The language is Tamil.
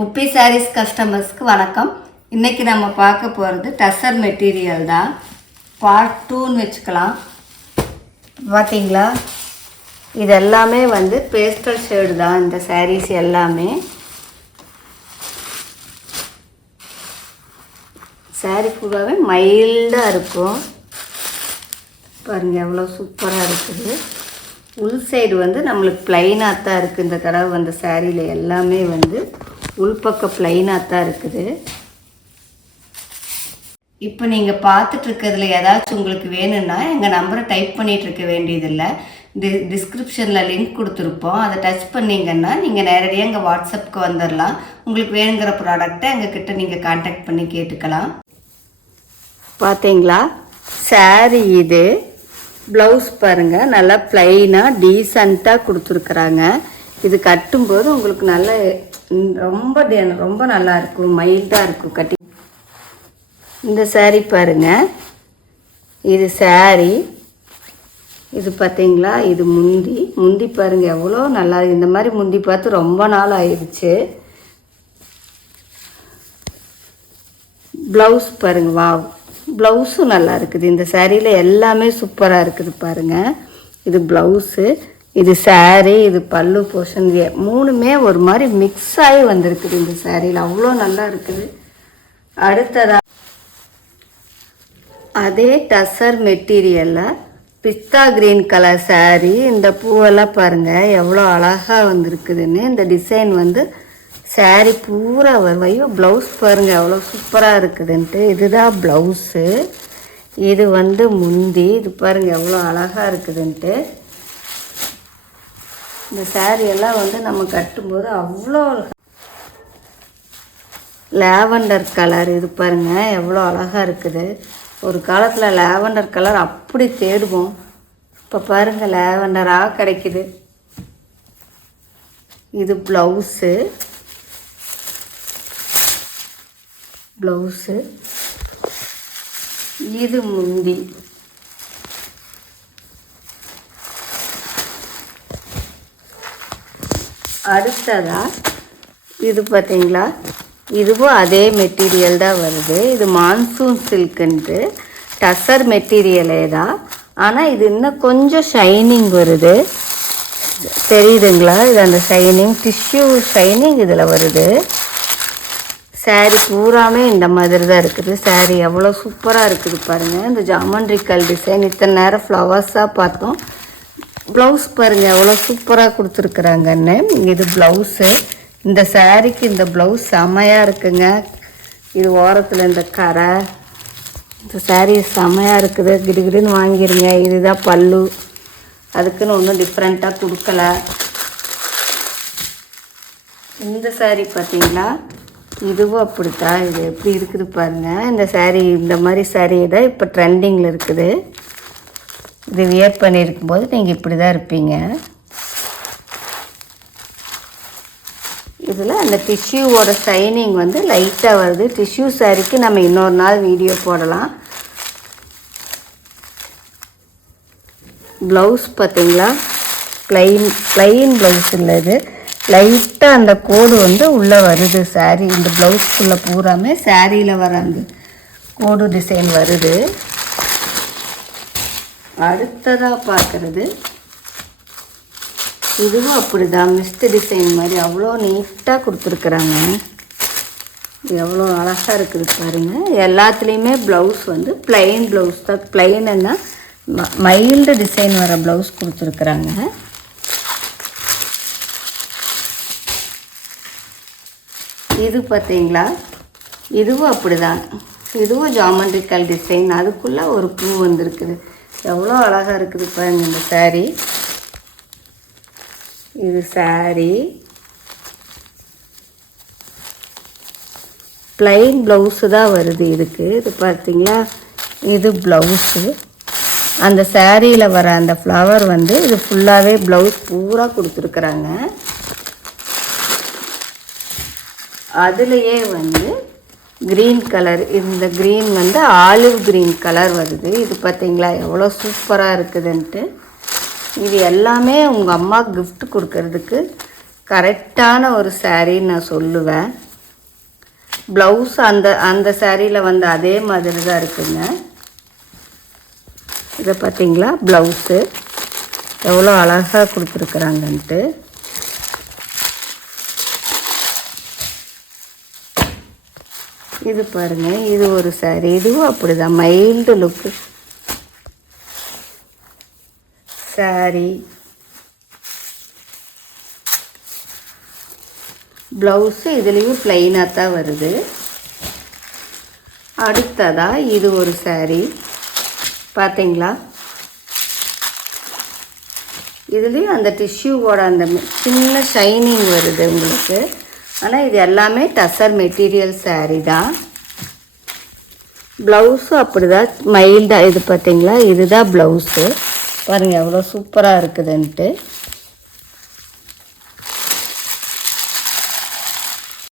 முப்பி சாரீஸ் கஸ்டமர்ஸ்க்கு வணக்கம். இன்றைக்கி நம்ம பார்க்க போகிறது டசர் மெட்டீரியல் தான். பார்ட் 2ன்னு வச்சுக்கலாம். பார்த்தீங்களா, இது எல்லாமே வந்து பேஸ்டல் ஷேடு தான். இந்த சாரீஸ் எல்லாமே சாரீ ஃபுல்லாகவே மைல்டாக இருக்கும். பாருங்கள் எவ்வளோ சூப்பராக இருக்குது. உள் சைடு வந்து நம்மளுக்கு ப்ளைனாக தான் இருக்குது. இந்த தடவை வந்து சாரியில் எல்லாமே வந்து உள்பக்கம் ப்ளைனாக தான் இருக்குது. இப்போ நீங்கள் பார்த்துட்ருக்கிறதுல ஏதாச்சும் உங்களுக்கு வேணும்னா எங்கள் நம்பரை டைப் பண்ணிகிட்ருக்க வேண்டியதில்லை. டிஸ்கிரிப்ஷனில் லிங்க் கொடுத்துருப்போம். அதை டச் பண்ணிங்கன்னா நீங்கள் நேரடியாக எங்கள் வாட்ஸ்அப்புக்கு வந்துடலாம். உங்களுக்கு வேணுங்கிற ப்ராடக்டை எங்ககிட்ட நீங்கள் கான்டாக்ட் பண்ணி கேட்டுக்கலாம். பார்த்தீங்களா, சாரி இது. ப்ளவுஸ் பாருங்கள், நல்லா ப்ளைனாக டீசெண்டாக கொடுத்துருக்குறாங்க. இது கட்டும்போது உங்களுக்கு நல்ல ரொம்ப நல்லா இருக்கும், மைல்டாக இருக்கும் கட்டி. இந்த சாரீ பாருங்கள், இது சாரீ. இது பார்த்தீங்களா, இது முந்தி பாருங்கள் எவ்வளோ நல்லா. இந்த மாதிரி முந்தி பார்த்து ரொம்ப நாள் ஆயிடுச்சு. ப்ளவுஸ் பாருங்கள், வா, ப்ளவுஸும் நல்லா இருக்குது. இந்த சாரியில் எல்லாமே சூப்பராக இருக்குது பாருங்கள். இது ப்ளவுஸு, இது சாரீ, இது பல்லு போர்ஷன், மூணுமே ஒரு மாதிரி மிக்ஸ் ஆகி வந்திருக்குது இந்த சாரியில். அவ்வளோ நல்லா இருக்குது. அடுத்ததாக அதே டசர் மெட்டீரியலில் பிஸ்தா க்ரீன் கலர் சாரீ. இந்த பூவெல்லாம் பாருங்கள் எவ்வளோ அழகாக வந்திருக்குதுன்னு. இந்த டிசைன் வந்து சாரீ பூரா வருவாயோ. ப்ளவுஸ் பாருங்கள் எவ்வளோ சூப்பராக இருக்குதுன்ட்டு. இதுதான் ப்ளவுஸு. இது வந்து முந்தி. இது பாருங்கள் எவ்வளோ அழகாக இருக்குதுன்ட்டு. இந்த சாரியெல்லாம் வந்து நம்ம கட்டும்போது அவ்வளோ லாவெண்டர் கலர். இது பாருங்கள் எவ்வளோ அழகாக இருக்குது. ஒரு காலத்தில் லாவெண்டர் கலர் அப்படி தேடுவோம். இப்போ பாருங்கள் லாவெண்டராக கிடைக்குது. இது ப்ளவுஸு. இது முந்தி. அடுத்ததா இது பார்த்தீங்களா, இதுவும் அதே மெட்டீரியல் தான் வருது. இது மான்சூன் சில்க்குன்ட்டு டசர் மெட்டீரியலே தான். ஆனால் இது இன்னும் கொஞ்சம் ஷைனிங் வருது, தெரியுதுங்களா? இது அந்த ஷைனிங், டிஷ்யூ ஷைனிங் இதில் வருது. சாரீ பூராமே இந்த மாதிரி தான் இருக்குது. சாரீ எவ்வளோ சூப்பராக இருக்குது பாருங்கள். இந்த ஜாமெண்ட்ரிக்கல் டிசைன் இத்தனை நேரம் ஃப்ளவர்ஸாக பார்த்தோம். ப்ளவுஸ் பாருங்கள் எவ்வளோ சூப்பராக கொடுத்துருக்குறாங்கன்னு. இது ப்ளவுஸு. இந்த சாரீக்கு இந்த ப்ளவுஸ் செம்மையாக இருக்குங்க. இது ஓரத்தில் இந்த கரை, இந்த சாரீ செம்மையாக இருக்குது. கிடுகிடுன்னு வாங்கிடுங்க. இதுதான் பல்லு. அதுக்குன்னு ஒன்றும் டிஃப்ரெண்ட்டாக கொடுக்கல. இந்த சாரீ பார்த்தீங்களா, இதுவும் அப்படித்தான். இது எப்படி இருக்குது பாருங்கள். இந்த சாரீ, இந்த மாதிரி சாரீ தான் இப்போ ட்ரெண்டிங்கில் இருக்குது. இது வியர் பண்ணியிருக்கும்போது நீங்கள் இப்படி தான் இருப்பீங்க. இதில் அந்த டிஷ்யூவோட ஷைனிங் வந்து லைட்டாக வருது. டிஷ்யூ சாரீக்கு நம்ம இன்னொரு நாள் வீடியோ போடலாம். ப்ளவுஸ் பார்த்தீங்களா, ப்ளைன் ப்ளவுஸ் இல்லை, இது லைட்டாக அந்த கோடு வந்து உள்ளே வருது. சாரீ இந்த ப்ளவுஸ்க்குள்ளே பூராமே சாரியில் வர அந்த கோடு டிசைன் வருது. அடுத்ததாக பார்க்குறது இதுவும் அப்படி தான், மிஸ்ட் டிசைன் மாதிரி அவ்வளோ நீட்டாக கொடுத்துருக்குறாங்க. எவ்வளோ அழகாக இருக்குது பாருங்கள். எல்லாத்துலேயுமே ப்ளவுஸ் வந்து ப்ளைன் ப்ளவுஸ் தான். ப்ளைனுன்னா மைல்டு டிசைன் வர ப்ளவுஸ் கொடுத்துருக்குறாங்க. இது பார்த்தீங்களா, இதுவும் அப்படி தான். இதுவும் ஜாமெண்ட்ரிக்கல் டிசைன். அதுக்குள்ளே ஒரு பூ வந்திருக்குது. எவ்வளோ அழகாக இருக்குது பாருங்கள் இந்த சாரீ. இது சாரீ ப்ளைன் ப்ளவுஸு தான் வருது இதுக்கு. இது பார்த்தீங்களா, இது ப்ளவுஸு. அந்த சாரியில் வர அந்த ஃப்ளவர் வந்து இது ஃபுல்லாகவே ப்ளவுஸ் பூரா கொடுத்துருக்குறாங்க. அதுலேயே வந்து க்ரீன் கலர், இந்த க்ரீன் வந்து ஆலிவ் க்ரீன் கலர் வருது. இது பார்த்தீங்களா எவ்வளோ சூப்பராக இருக்குதுன்ட்டு. இது எல்லாமே உங்கள் அம்மா கிஃப்ட் கொடுக்கறதுக்கு கரெக்டான ஒரு சாரின்னு நான் சொல்லுவேன். ப்ளவுஸ் அந்த சாரியில் வந்து அதே மாதிரி தான் இருக்குங்க. இதை பார்த்தீங்களா, ப்ளவுஸு எவ்வளோ அழகாக கொடுத்துருக்குறாங்கன்ட்டு. இது பாருங்கள், இது ஒரு சாரி, இதுவும் அப்படி தான் மைல்டு லுக்கு சாரி. ப்ளவுஸு இதுலேயும் ப்ளைனாக தான் வருது. அடுத்ததாக இது ஒரு சாரி பார்த்தீங்களா, இதுலேயும் அந்த டிஷ்யூவோட அந்த சின்ன ஷைனிங் வருது உங்களுக்கு. ஆனால் இது எல்லாமே டசர் மெட்டீரியல் சாரி தான். ப்ளவுஸும் அப்படி தான் மைல்டாக. இது பார்த்தீங்களா, இதுதான் ப்ளவுஸு. பாருங்கள் எவ்வளோ சூப்பராக இருக்குதுன்ட்டு.